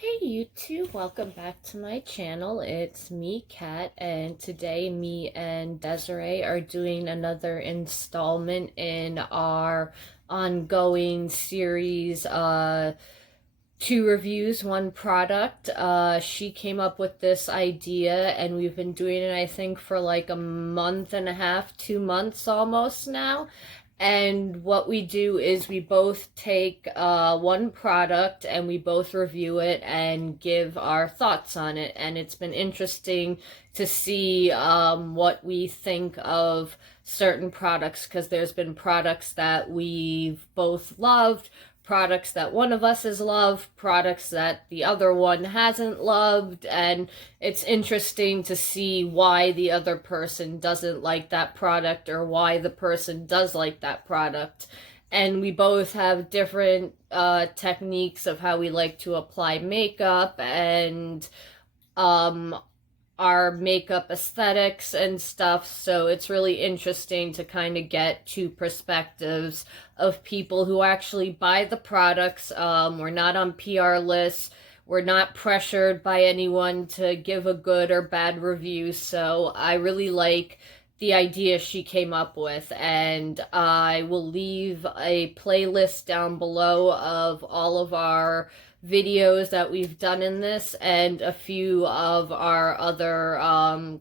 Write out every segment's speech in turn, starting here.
Hey YouTube, welcome back to my channel. It's me, Kat, and today me and Desiree are doing another installment in our ongoing series, two reviews, one product. She came up with this idea and we've been doing it, I think, for like a month and a half, 2 months almost now. And what we do is we both take one product and we both review it and give our thoughts on it. And it's been interesting to see what we think of certain products, because there's been products that we've both loved, products that one of us has loved, products that the other one hasn't loved, and it's interesting to see why the other person doesn't like that product or why the person does like that product. And we both have different techniques of how we like to apply makeup and um, our makeup aesthetics and stuff. So it's really interesting to kind of get two perspectives of people who actually buy the products. We're not on PR lists. We're not pressured by anyone to give a good or bad review. So I really like the idea she came up with, and I will leave a playlist down below of all of our videos that we've done in this and a few of our other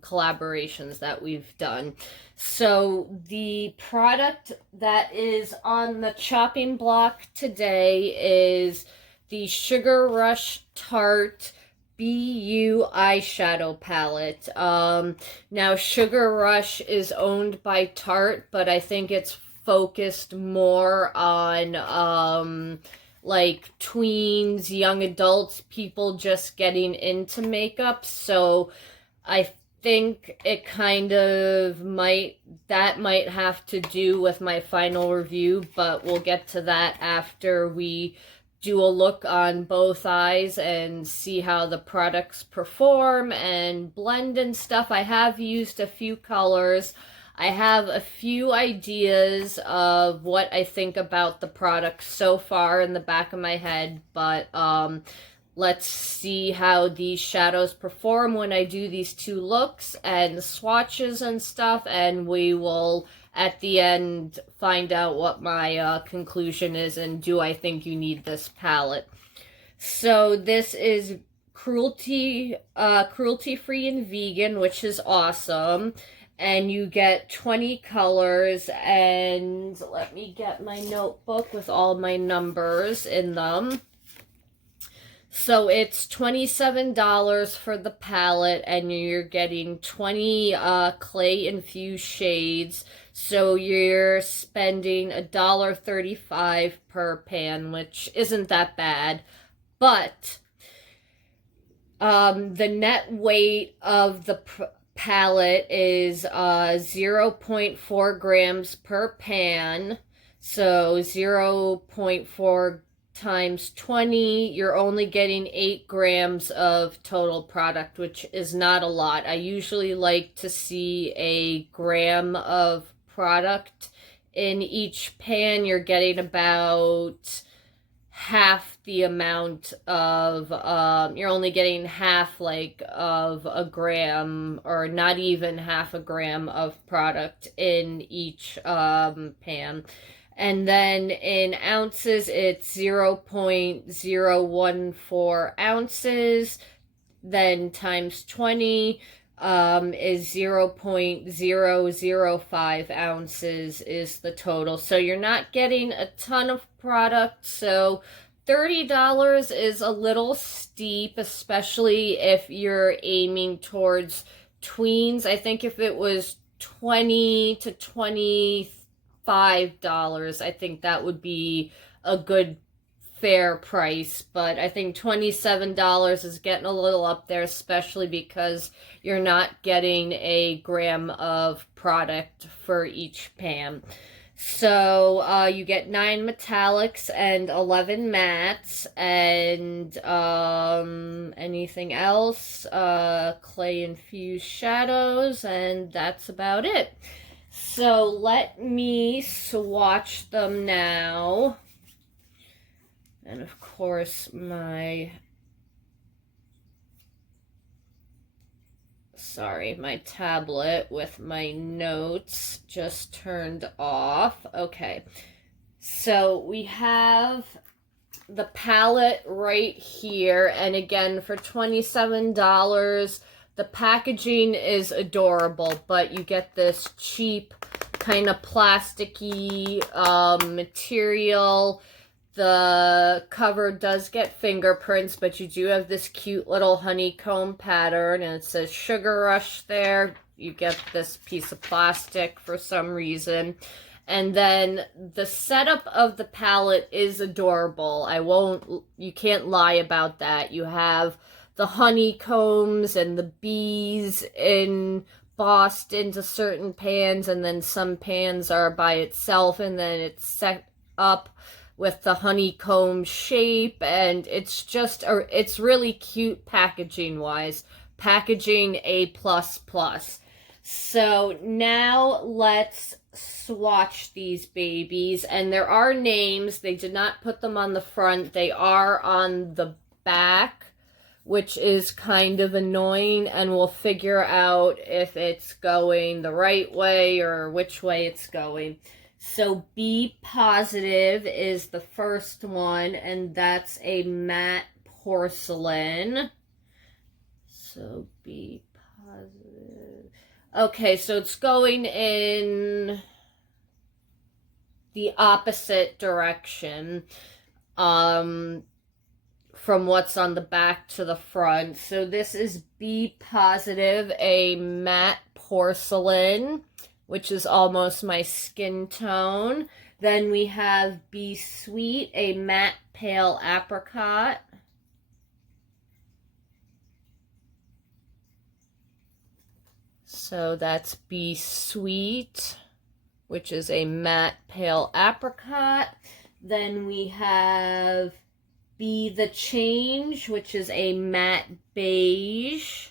collaborations that we've done. So the product that is on the chopping block today is the Sugar Rush Tarte BU eyeshadow palette. Now Sugar Rush is owned by Tarte, but I think it's focused more on like tweens, young adults, people just getting into makeup. So I think it kind of might have to do with my final review, but we'll get to that after we do a look on both eyes and see how the products perform and blend and stuff. I have used a few colors. I have a few ideas of what I think about the product so far in the back of my head, but let's see how these shadows perform when I do these two looks and swatches and stuff, and we will at the end find out what my conclusion is and do I think you need this palette. So this is cruelty free and vegan, which is awesome. And you get 20 colors, and let me get my notebook with all my numbers in them. So it's $27 for the palette, and you're getting 20 clay infused shades. So you're spending $1.35 per pan, which isn't that bad. But the net weight of the palette is 0.4 grams per pan. So 0.4 times 20, you're only getting 8 grams of total product, which is not a lot. I usually like to see a gram of product in each pan. You're getting about half the amount of you're only getting half like of a gram, or not even half a gram of product in each pan. And then in ounces, it's 0.014 ounces, then times 20 is 0.005 ounces is the total. So you're not getting a ton of product. So $30 is a little steep, especially if you're aiming towards tweens. I think if it was $20 to $25, I think that would be a good fair price. But I think $27 is getting a little up there, especially because you're not getting a gram of product for each pan. So you get 9 metallics and 11 mattes, and anything else, clay infused shadows, and that's about it. So let me swatch them now. And of course, my Sorry, my tablet with my notes just turned off. Okay, so we have the palette right here, and again, for $27, the packaging is adorable, but you get this cheap kind of plasticky material. The cover does get fingerprints, but you do have this cute little honeycomb pattern, and it says Sugar Rush there. You get this piece of plastic for some reason. And then the setup of the palette is adorable. You can't lie about that. You have the honeycombs and the bees embossed into certain pans, and then some pans are by itself, and then it's set up with the honeycomb shape, and it's really cute packaging wise. Packaging A++. So now let's swatch these babies, and there are names. They did not put them on the front. They are on the back, which is kind of annoying, and we'll figure out if it's going the right way or which way it's going. So Be Positive is the first one, and that's a matte porcelain. So Be Positive. Okay, so it's going in the opposite direction from what's on the back to the front. So this is Be Positive, a matte porcelain, which is almost my skin tone. Then we have Be Sweet, a matte pale apricot. So that's Be Sweet, which is a matte pale apricot. Then we have Be the Change, which is a matte beige.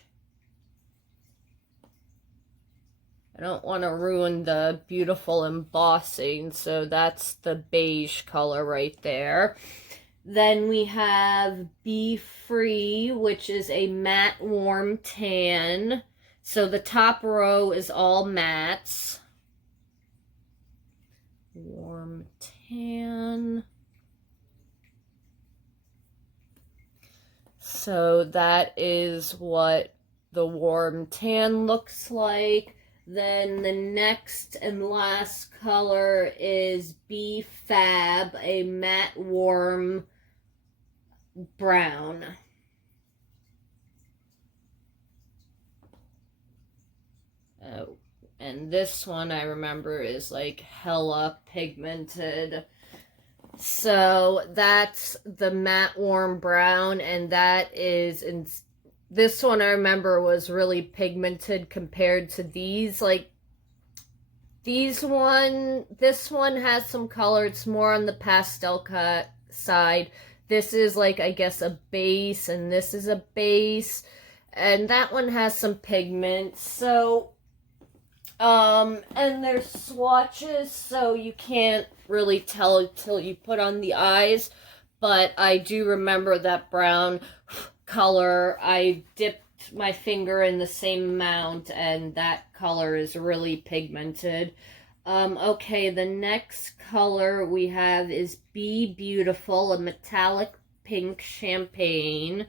I don't want to ruin the beautiful embossing, so that's the beige color right there. Then we have Be Free, which is a matte warm tan. So the top row is all mattes. Warm tan. So that is what the warm tan looks like. Then the next and last color is Be Fab, a matte warm brown. Oh, and this one I remember is like hella pigmented. So that's the matte warm brown, and that is this one I remember was really pigmented compared to these. Like this one has some color. It's more on the pastel cut side. This is like, I guess, a base, and this is a base, and that one has some pigment. So and there's swatches, so you can't really tell until you put on the eyes, but I do remember that brown color. I dipped my finger in the same amount, and that color is really pigmented. Okay, the next color we have is Be Beautiful, a metallic pink champagne.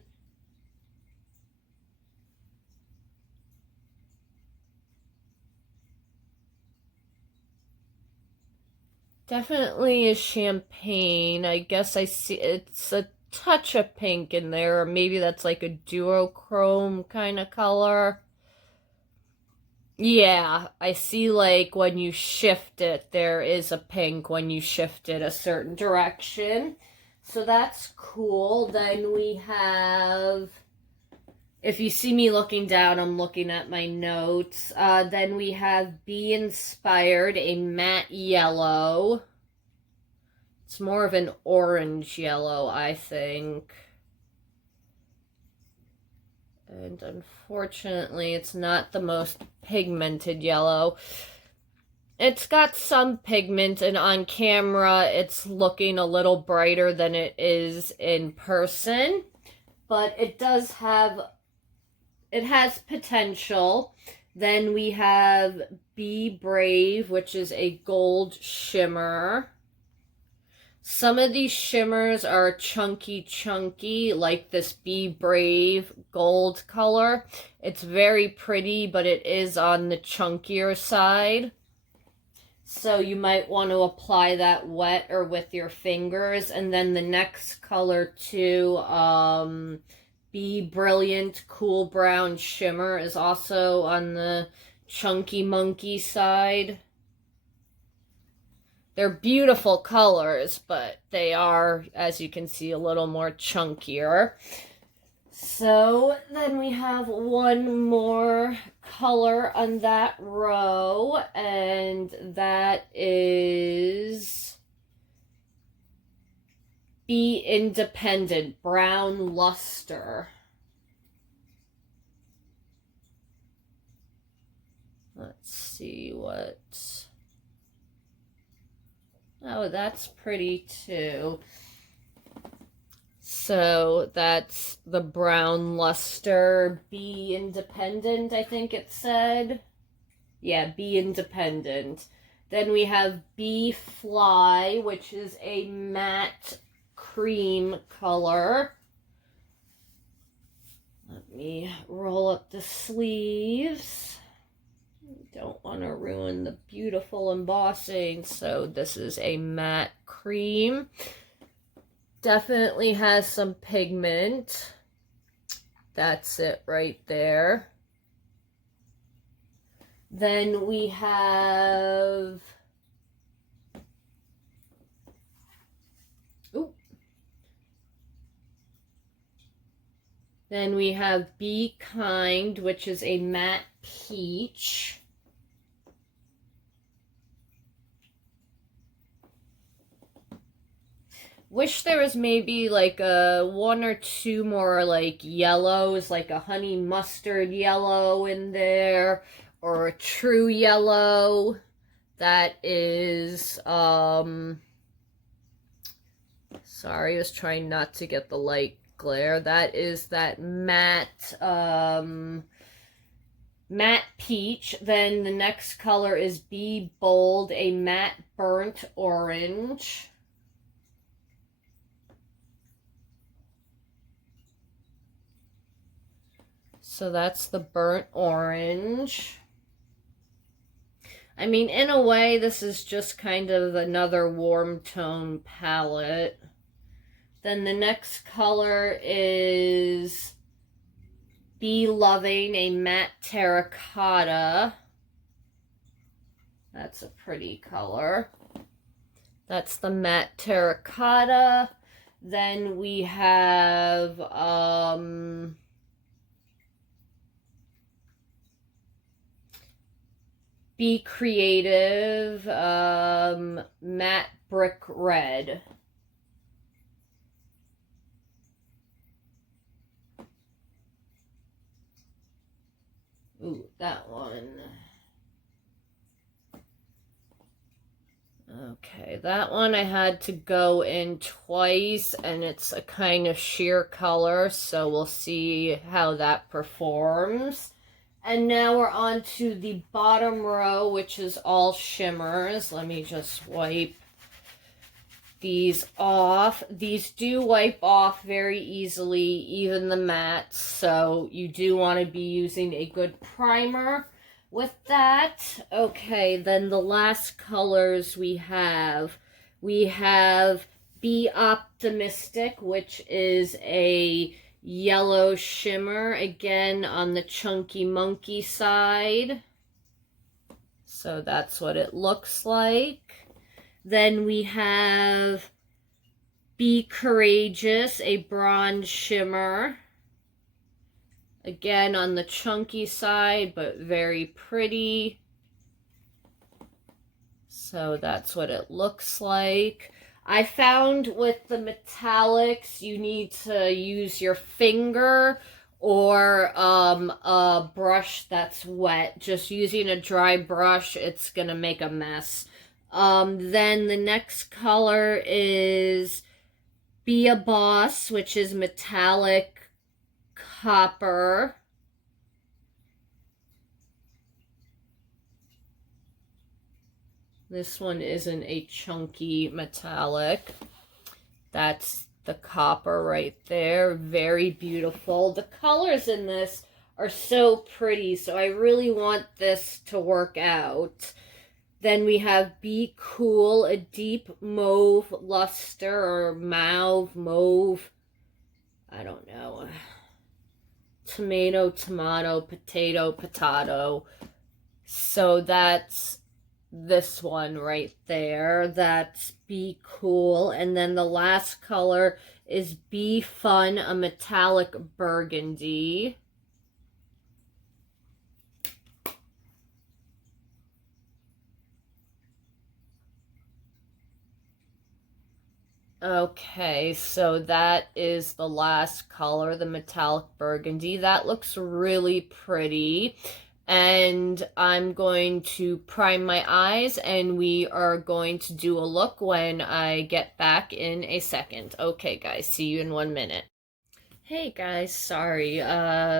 Definitely is champagne. I guess I see it's a touch of pink in there, or maybe that's like a duochrome kind of color. Yeah, I see like when you shift it, there is a pink when you shift it a certain direction. So that's cool. Then we have, if you see me looking down, I'm looking at my notes. Then we have Be Inspired, a matte yellow. It's more of an orange yellow, I think. And unfortunately, it's not the most pigmented yellow. It's got some pigment, and on camera, it's looking a little brighter than it is in person. But it does have it has potential. Then we have Be Brave, which is a gold shimmer. Some of these shimmers are chunky, like this Be Brave gold color. It's very pretty, but it is on the chunkier side. So you might want to apply that wet or with your fingers. And then the next color too, Be Brilliant Cool Brown Shimmer is also on the chunky monkey side. They're beautiful colors, but they are, as you can see, a little more chunkier. So then we have one more color on that row, and that is Be Independent Brown Luster. Let's see what... Oh, that's pretty too. So that's the brown luster, Be Independent, I think it said. Yeah, Be Independent. Then we have Be Fly, which is a matte cream color. Let me roll up the sleeves. Don't want to ruin the beautiful embossing, so this is a matte cream. Definitely has some pigment. That's it right there. Then we have... Ooh. Then we have Be Kind, which is a matte peach. Wish there was maybe like one or two more like yellows, like a honey mustard yellow in there, or a true yellow that is, sorry, I was trying not to get the light glare. That is that matte, matte peach. Then the next color is Be Bold, a matte burnt orange. So that's the burnt orange. I mean, in a way, this is just kind of another warm tone palette. Then the next color is Be Loving, a matte terracotta. That's a pretty color. That's the matte terracotta. Then we have, Be Creative, matte brick red. Ooh, that one. Okay, that one I had to go in twice, and it's a kind of sheer color, so we'll see how that performs. And now we're on to the bottom row, which is all shimmers. Let me just wipe these off. These do wipe off very easily, even the mattes, so you do want to be using a good primer with that. Okay, then the last colors we have Be Optimistic, which is a yellow shimmer, again on the chunky monkey side. So that's what it looks like. Then we have Be Courageous, a bronze shimmer. Again on the chunky side, but very pretty. So that's what it looks like. I found with the metallics, you need to use your finger or a brush that's wet. Just using a dry brush, it's gonna make a mess. Then the next color is Be a Boss, which is metallic copper. This one isn't a chunky metallic. That's the copper right there. Very beautiful. The colors in this are so pretty, so I really want this to work out. Then we have Be Cool, a deep mauve luster, or mauve, I don't know. Tomato, potato. So that's this one right there. That's Be Cool. And then the last color is Be Fun, a metallic burgundy. Okay, so that is the last color, the metallic burgundy. That looks really pretty. And I'm going to prime my eyes, and we are going to do a look when I get back in a second. Okay, guys, see you in 1 minute. Hey guys, sorry,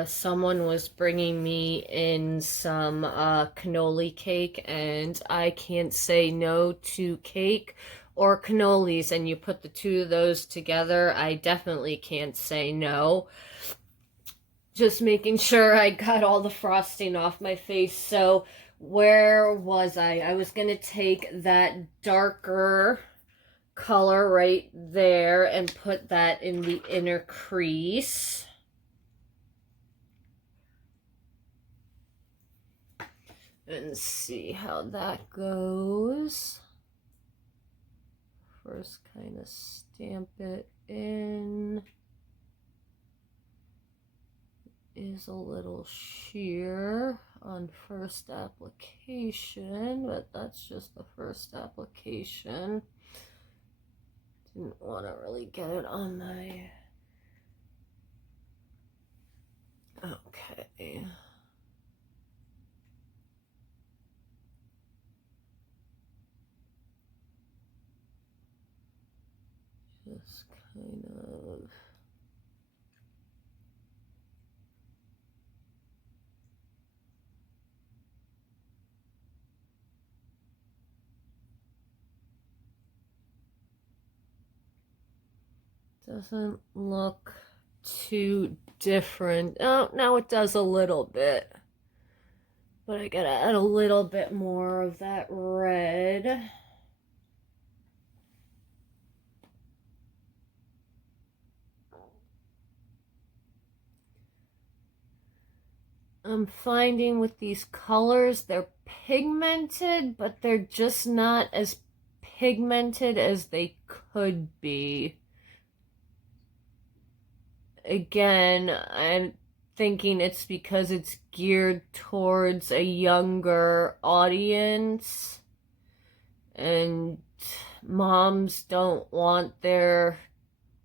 someone was bringing me in some cannoli cake, and I can't say no to cake or cannolis, and you put the two of those together, I definitely can't say no. Just making sure I got all the frosting off my face. So where was I? I was gonna take that darker color right there and put that in the inner crease. And see how that goes. First, kind of stamp it in. Is a little sheer on first application, but that's just the first application. Didn't want to really get it on my... Okay. Just kind of... Doesn't look too different. Oh, now it does a little bit. But I gotta add a little bit more of that red. I'm finding with these colors, they're pigmented, but they're just not as pigmented as they could be. Again, I'm thinking it's because it's geared towards a younger audience, and moms don't want their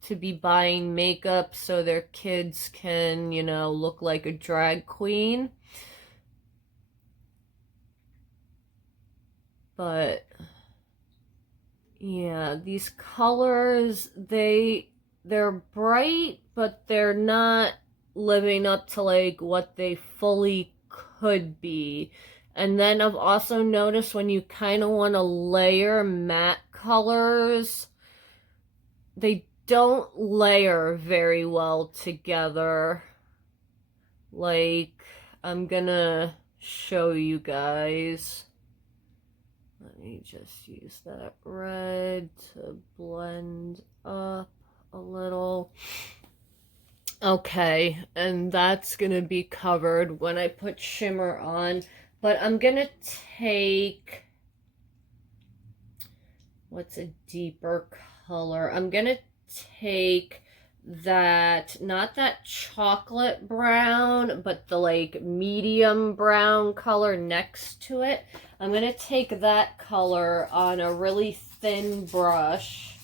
to be buying makeup so their kids can, you know, look like a drag queen. But yeah, these colors, they're bright, but they're not living up to like what they fully could be. And then I've also noticed when you kind of want to layer matte colors, they don't layer very well together. Like, I'm gonna show you guys. Let me just use that red to blend up a little. Okay, and that's gonna be covered when I put shimmer on. But I'm gonna take, what's a deeper color? I'm gonna take that, not that chocolate brown, but the like medium brown color next to it. I'm gonna take that color on a really thin brush,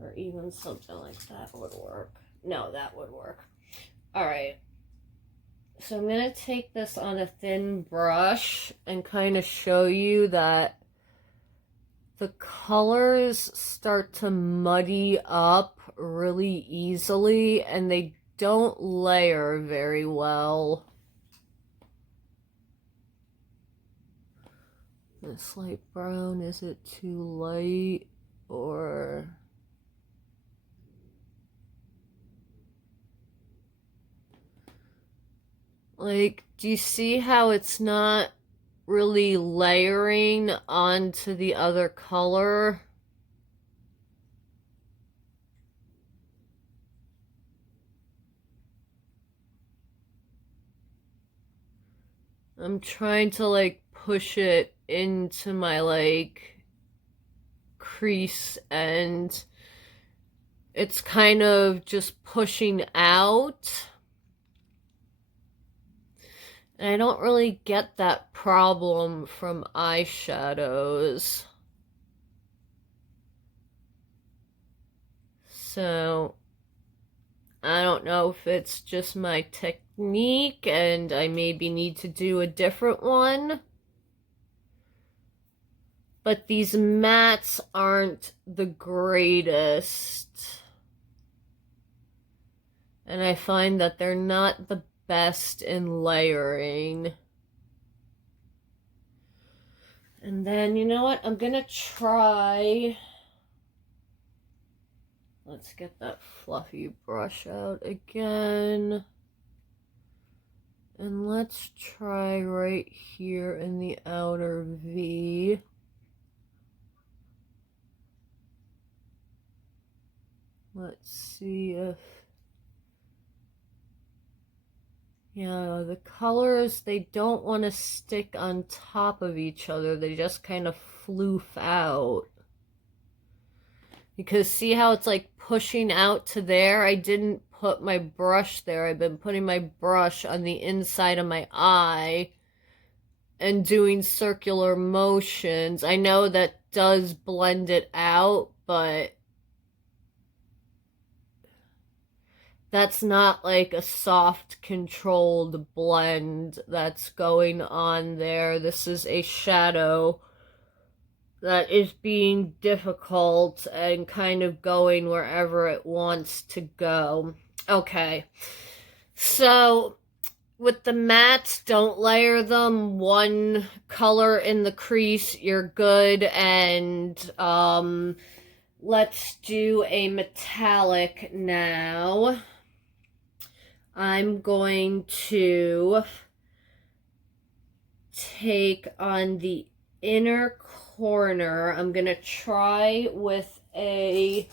or even something like that would work. No, that would work. All right. So I'm gonna take this on a thin brush and kind of show you that the colors start to muddy up really easily, and they don't layer very well. This light brown, is it too light or... Like, do you see how it's not really layering onto the other color? I'm trying to like push it into my like crease and it's kind of just pushing out. And I don't really get that problem from eyeshadows. So I don't know if it's just my technique and I maybe need to do a different one. But these mattes aren't the greatest. And I find that they're not the best in layering. And then, you know what? I'm gonna try... Let's get that fluffy brush out again. And let's try right here in the outer V. Let's see if... Yeah, the colors, they don't want to stick on top of each other. They just kind of floof out. Because see how it's like pushing out to there? I didn't put my brush there. I've been putting my brush on the inside of my eye and doing circular motions. I know that does blend it out, but that's not like a soft controlled blend that's going on there. This is a shadow that is being difficult and kind of going wherever it wants to go. Okay, so with the mattes, don't layer them. One color in the crease, you're good. And let's do a metallic now. I'm going to take on the inner corner. I'm going to try with a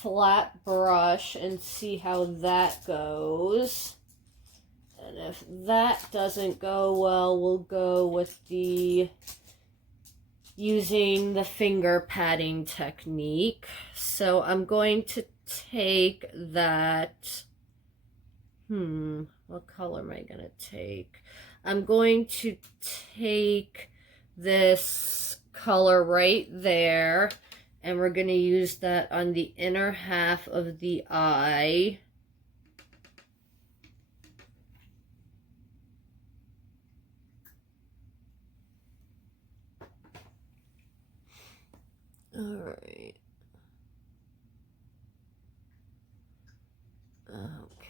flat brush and see how that goes. And if that doesn't go well, we'll go with using the finger patting technique. So I'm going to take that, what color am I going to take? I'm going to take this color right there, and we're going to use that on the inner half of the eye. All right.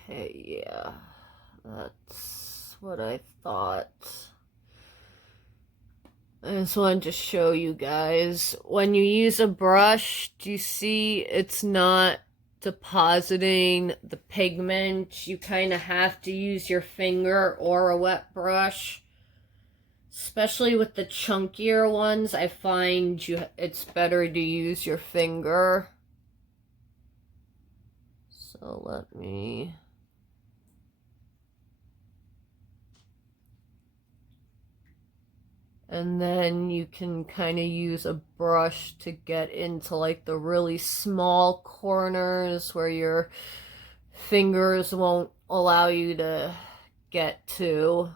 Okay, yeah, that's what I thought. I just wanted to show you guys, when you use a brush, do you see it's not depositing the pigment? You kind of have to use your finger or a wet brush. Especially with the chunkier ones, I find it's better to use your finger. So let me... And then you can kind of use a brush to get into like the really small corners where your fingers won't allow you to get to.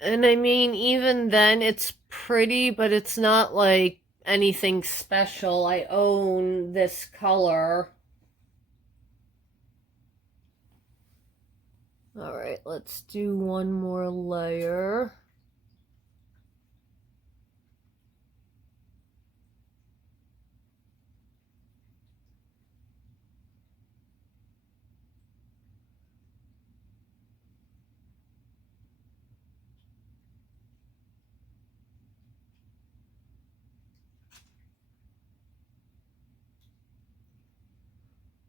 And I mean, even then it's pretty, but it's not like anything special. I own this color. All right, let's do one more layer.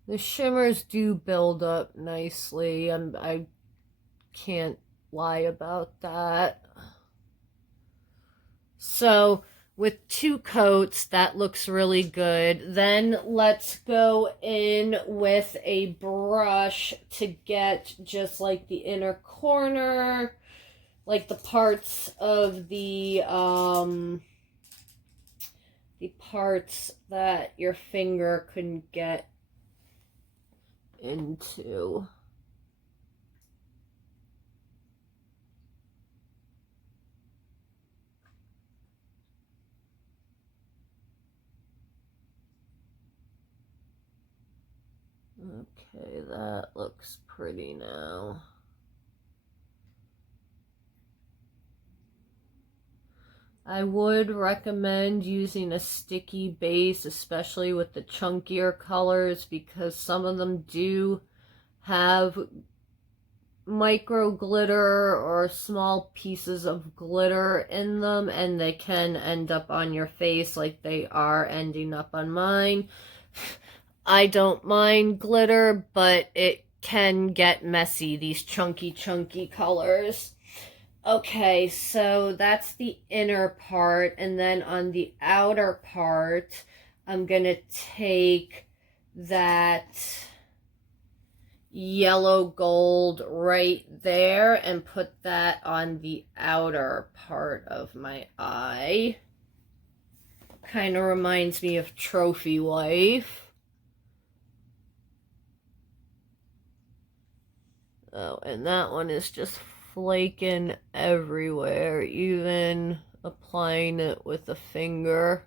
The shimmers do build up nicely. I can't lie about that. So with 2 coats, that looks really good. Then let's go in with a brush to get just like the inner corner, like the parts of the parts that your finger couldn't get into. Okay, that looks pretty now. I would recommend using a sticky base, especially with the chunkier colors, because some of them do have micro glitter or small pieces of glitter in them, and they can end up on your face like they are ending up on mine. I don't mind glitter, but it can get messy, these chunky colors. Okay, so that's the inner part, and then on the outer part, I'm gonna take that yellow gold right there and put that on the outer part of my eye. Kind of reminds me of Trophy Wife. Oh, and that one is just flaking everywhere, even applying it with a finger.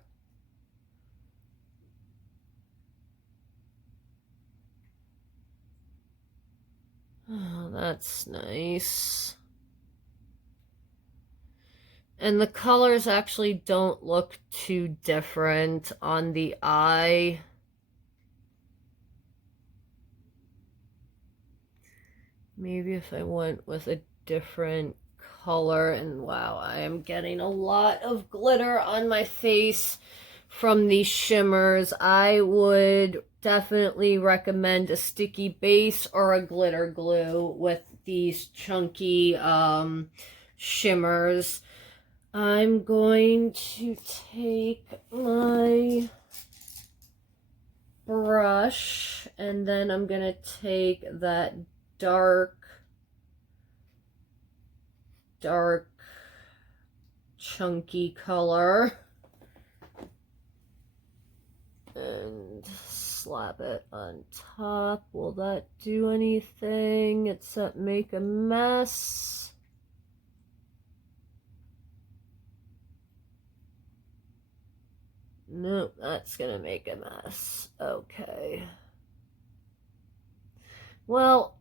Oh, that's nice. And the colors actually don't look too different on the eye. Maybe if I went with a different color, and wow, I am getting a lot of glitter on my face from these shimmers. I would definitely recommend a sticky base or a glitter glue with these chunky shimmers. I'm going to take my brush, and then I'm gonna take that dark chunky color and slap it on top. Will that do anything except make a mess? Nope, that's gonna make a mess. Okay. Well,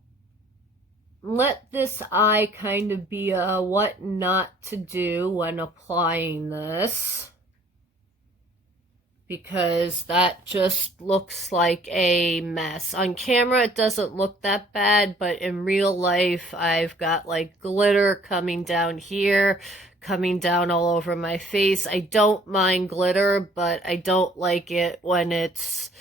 let this eye kind of be a what not to do when applying this, because that just looks like a mess. On camera it doesn't look that bad, but in real life I've got like glitter coming down here, coming down all over my face. I don't mind glitter, but I don't like it when it's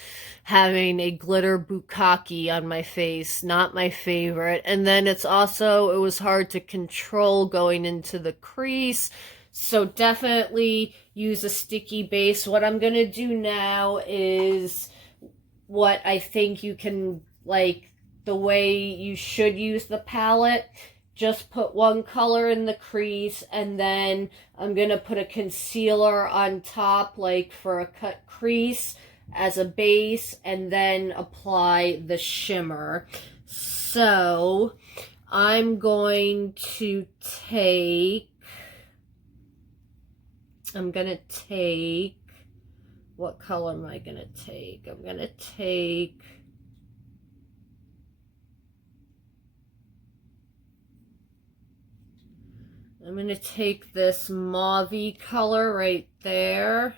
having a glitter bukkake on my face. Not my favorite. And then it was hard to control going into the crease. So definitely use a sticky base. What I'm gonna do now is what I think you can, like, the way you should use the palette. Just put one color in the crease, and then I'm gonna put a concealer on top, like for a cut crease, as a base, and then apply the shimmer. So I'm going to take, what color am I gonna take? I'm gonna take this mauve-y color right there.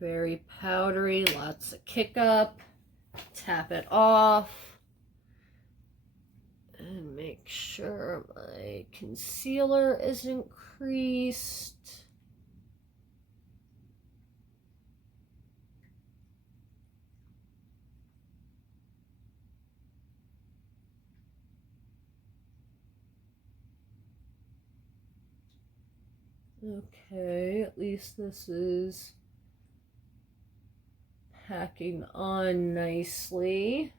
Very powdery, lots of kick up. Tap it off. And make sure my concealer isn't creased. Okay, at least this is packing on nicely.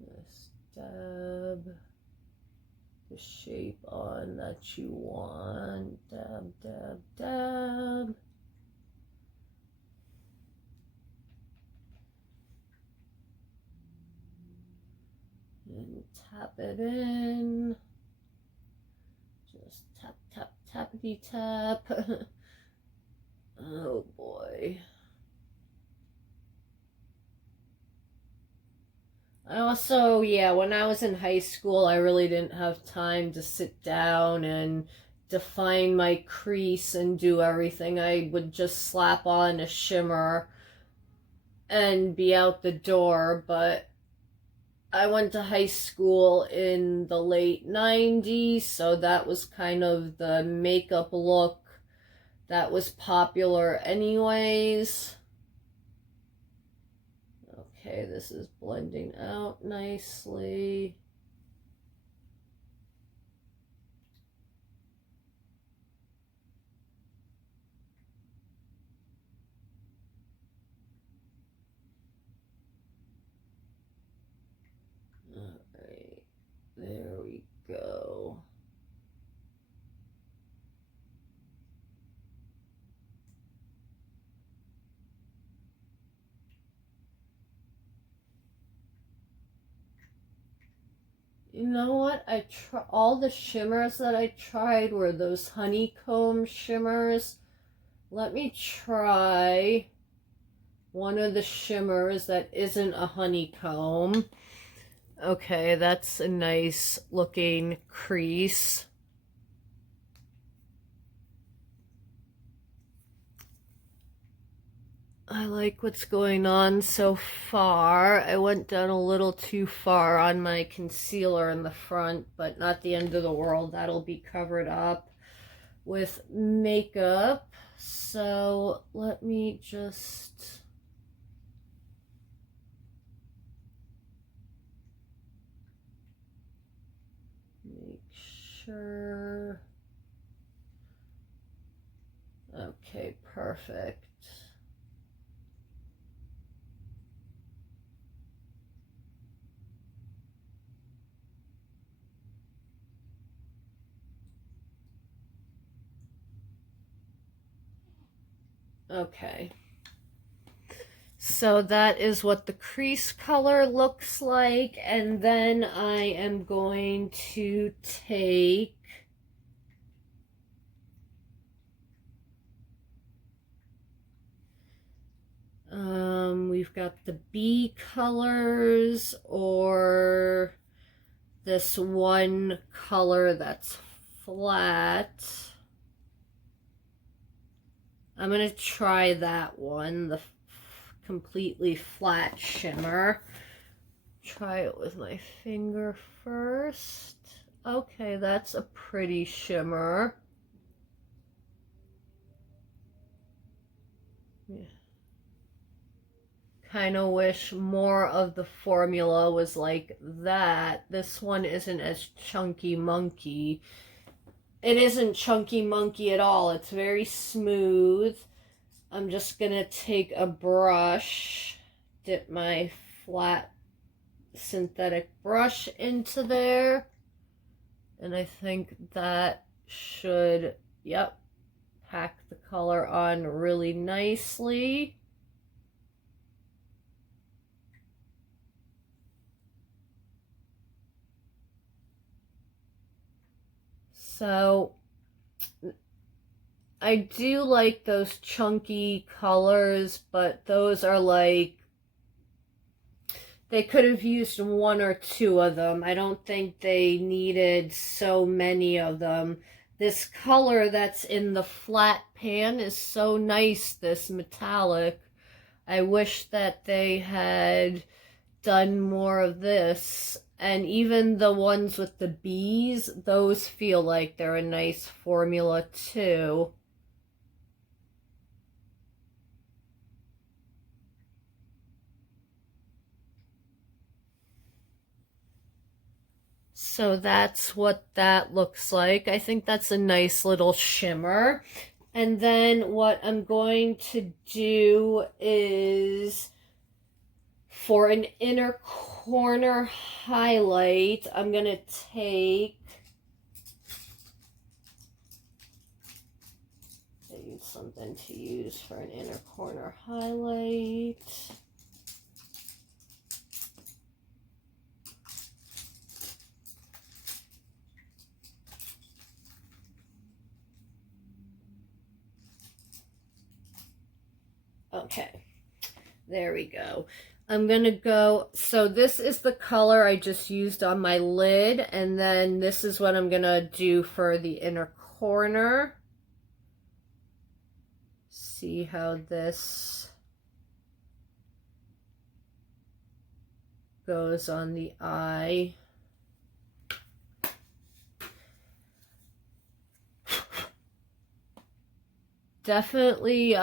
Just dab the shape on that you want. Dab, dab, dab. And tap it in. Just tap, tap, tappity tap. Oh boy. I also, yeah, when I was in high school, I really didn't have time to sit down and define my crease and do everything. I would just slap on a shimmer and be out the door, but I went to high school in the late 90s, so that was kind of the makeup look that was popular anyways. Okay, this is blending out nicely. Alright, there we go. You know what? All the shimmers that I tried were those honeycomb shimmers. Let me try one of the shimmers that isn't a honeycomb. Okay, that's a nice looking crease. I like what's going on so far. I went down a little too far on my concealer in the front, but not the end of the world. That'll be covered up with makeup. So let me just make sure. Okay, perfect. Okay. So that is what the crease color looks like. And then I am going to take we've got the B colors or this one color that's flat. I'm going to try that one, the completely flat shimmer. Try it with my finger first. Okay, that's a pretty shimmer. Yeah. Kind of wish more of the formula was like that. This one isn't as chunky monkey. It isn't chunky monkey at all. It's very smooth. I'm just gonna take a brush, dip my flat synthetic brush into there, and I think that should, yep, pack the color on really nicely. So I do like those chunky colors, but those are like, they could have used one or two of them. I don't think they needed so many of them. This color that's in the flat pan is so nice, this metallic. I wish that they had done more of this. And even the ones with the bees, those feel like they're a nice formula too. So that's what that looks like. I think that's a nice little shimmer. And then what I'm going to do is, for an inner corner highlight, I'm going to take, I need something to use for an inner corner highlight. Okay, there we go. I'm gonna go, so this is the color I just used on my lid, and then this is what I'm gonna do for the inner corner. See how this goes on the eye. Definitely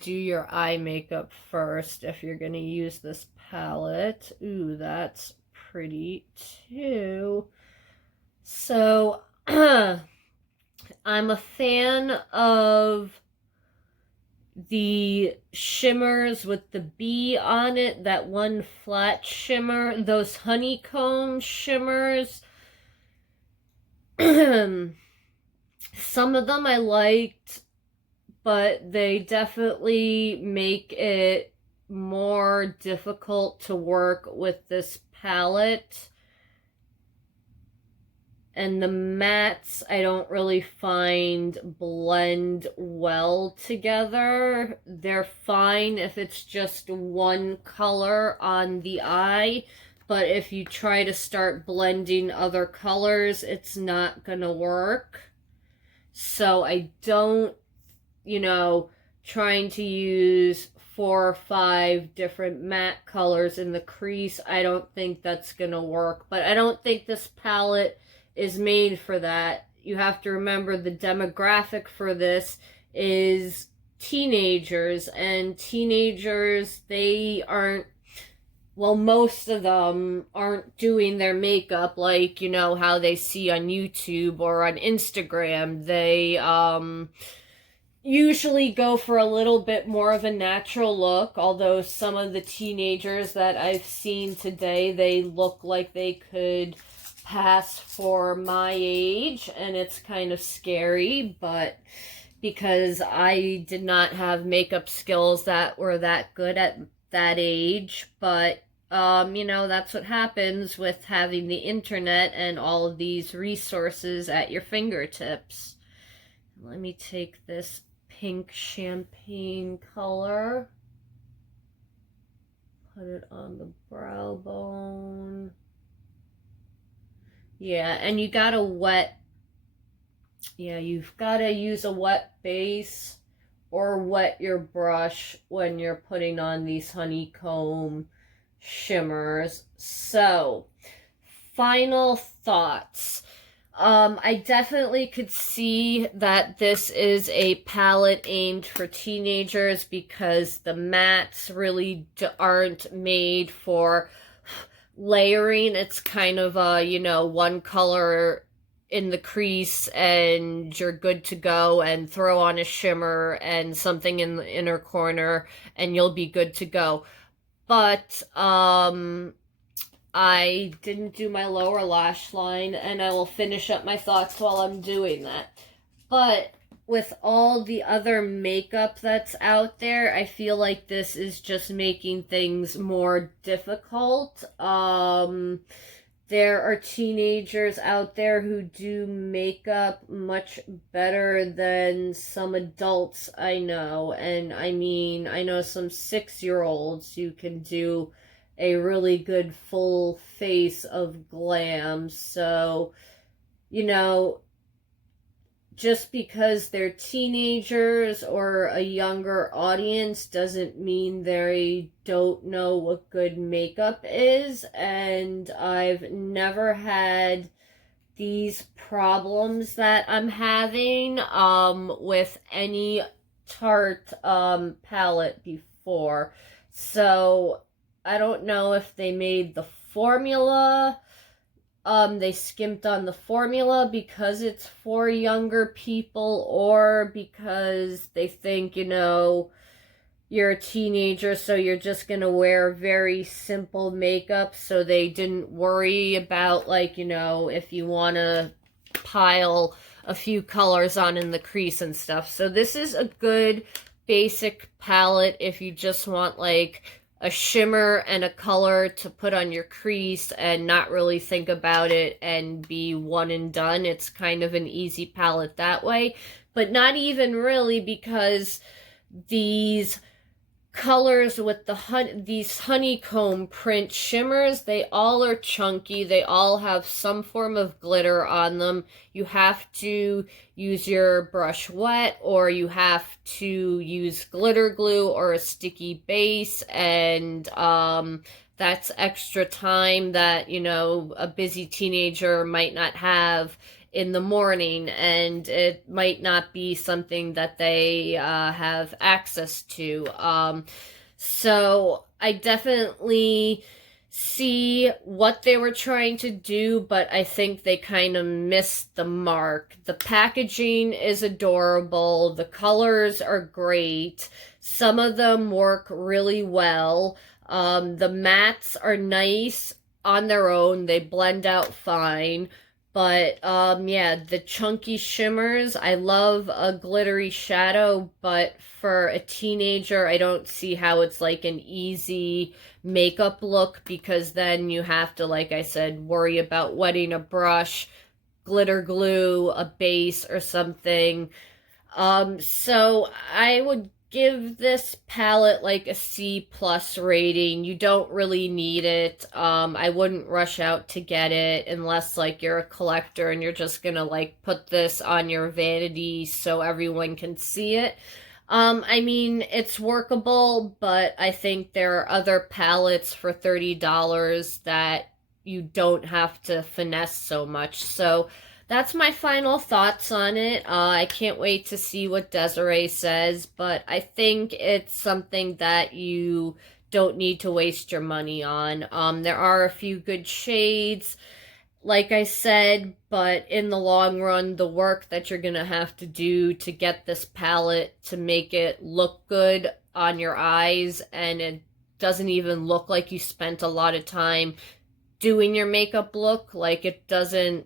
do your eye makeup first if you're going to use this palette. Ooh, that's pretty too. So, I'm a fan of the shimmers with the bee on it, that one flat shimmer, those honeycomb shimmers. Some of them I liked, but they definitely make it more difficult to work with this palette. And the mattes I don't really find blend well together. They're fine if it's just one color on the eye, but if you try to start blending other colors, it's not gonna work. So I don't, trying to use 4 or 5 different matte colors in the crease, I don't think that's gonna work. But I don't think this palette is made for that. You have to remember the demographic for this is teenagers, and teenagers, they aren't, well, most of them aren't doing their makeup like, how they see on YouTube or on Instagram. They, usually go for a little bit more of a natural look, although some of the teenagers that I've seen today, they look like they could pass for my age, and it's kind of scary, but because I did not have makeup skills that were that good at that age, but that's what happens with having the internet and all of these resources at your fingertips. Let me take this pink champagne color, put it on the brow bone. Yeah, and you've got to use a wet base or wet your brush when you're putting on these honeycomb shimmers. So, final thoughts. I definitely could see that this is a palette aimed for teenagers because the mattes really aren't made for layering. It's kind of one color in the crease and you're good to go, and throw on a shimmer and something in the inner corner and you'll be good to go. But I didn't do my lower lash line, and I will finish up my thoughts while I'm doing that. But with all the other makeup that's out there, I feel like this is just making things more difficult. There are teenagers out there who do makeup much better than some adults I know. And I mean, I know some 6-year-olds who can do a really good full face of glam. So, just because they're teenagers or a younger audience doesn't mean they don't know what good makeup is. And I've never had these problems that I'm having with any Tarte palette before. So I don't know if they made the formula they skimped on the formula because it's for younger people, or because they think, you know, you're a teenager, so you're just gonna wear very simple makeup, so they didn't worry about, like, you know, if you want to pile a few colors on in the crease and stuff. So this is a good basic palette if you just want like a shimmer and a color to put on your crease and not really think about it and be one and done. It's kind of an easy palette that way, but not even really, because these colors with these honeycomb print shimmers, they all are chunky. They all have some form of glitter on them. You have to use your brush wet, or you have to use glitter glue or a sticky base, and that's extra time that, you know, a busy teenager might not have in the morning, and it might not be something that they have access to. So I definitely see what they were trying to do, but I think they kind of missed the mark. The packaging is adorable. The colors are great. Some of them work really well. The mattes are nice on their own. They blend out fine. But, yeah, the chunky shimmers, I love a glittery shadow, but for a teenager, I don't see how it's like an easy makeup look, because then you have to, like I said, worry about wetting a brush, glitter glue, a base, or something. So I would give this palette like a C+ rating. You don't really need it. I wouldn't rush out to get it unless like you're a collector and you're just gonna like put this on your vanity so everyone can see it. I mean, it's workable, but I think there are other palettes for $30 that you don't have to finesse so much. So that's my final thoughts on it. I can't wait to see what Desiree says, but I think it's something that you don't need to waste your money on. There are a few good shades, like I said, but in the long run, the work that you're gonna have to do to get this palette to make it look good on your eyes, and it doesn't even look like you spent a lot of time doing your makeup look, like it doesn't,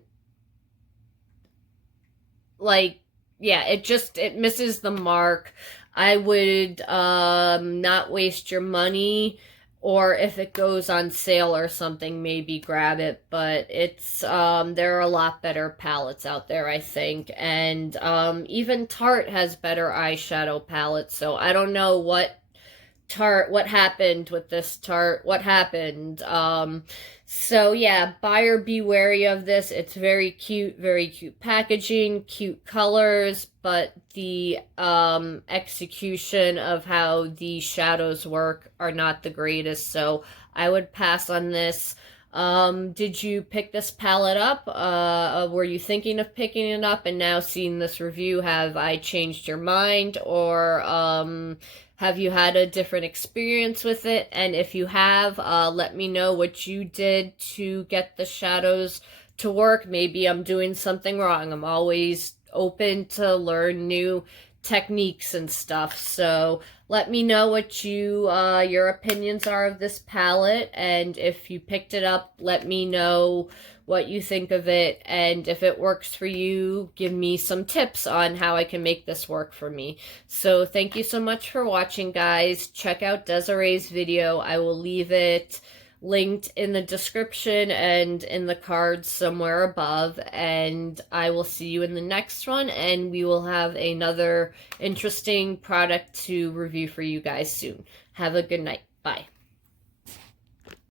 like, yeah, it misses the mark. I would not waste your money, or if it goes on sale or something, maybe grab it. But it's there are a lot better palettes out there, I think, and even Tarte has better eyeshadow palettes. So I don't know what happened with this Tarte, what happened. So yeah, buyer be wary of this. It's very cute packaging, cute colors, but the execution of how the shadows work are not the greatest, so I would pass on this. Did you pick this palette up? Were you thinking of picking it up, and now seeing this review, have I changed your mind, or have you had a different experience with it? And if you have, let me know what you did to get the shadows to work. Maybe I'm doing something wrong. I'm always open to learn new techniques and stuff. So let me know what your opinions are of this palette, and if you picked it up, let me know what you think of it, and if it works for you, give me some tips on how I can make this work for me. So thank you so much for watching, guys. Check out Desiree's video. I will leave it linked in the description and in the cards somewhere above, and I will see you in the next one, and we will have another interesting product to review for you guys soon. Have a good night. Bye.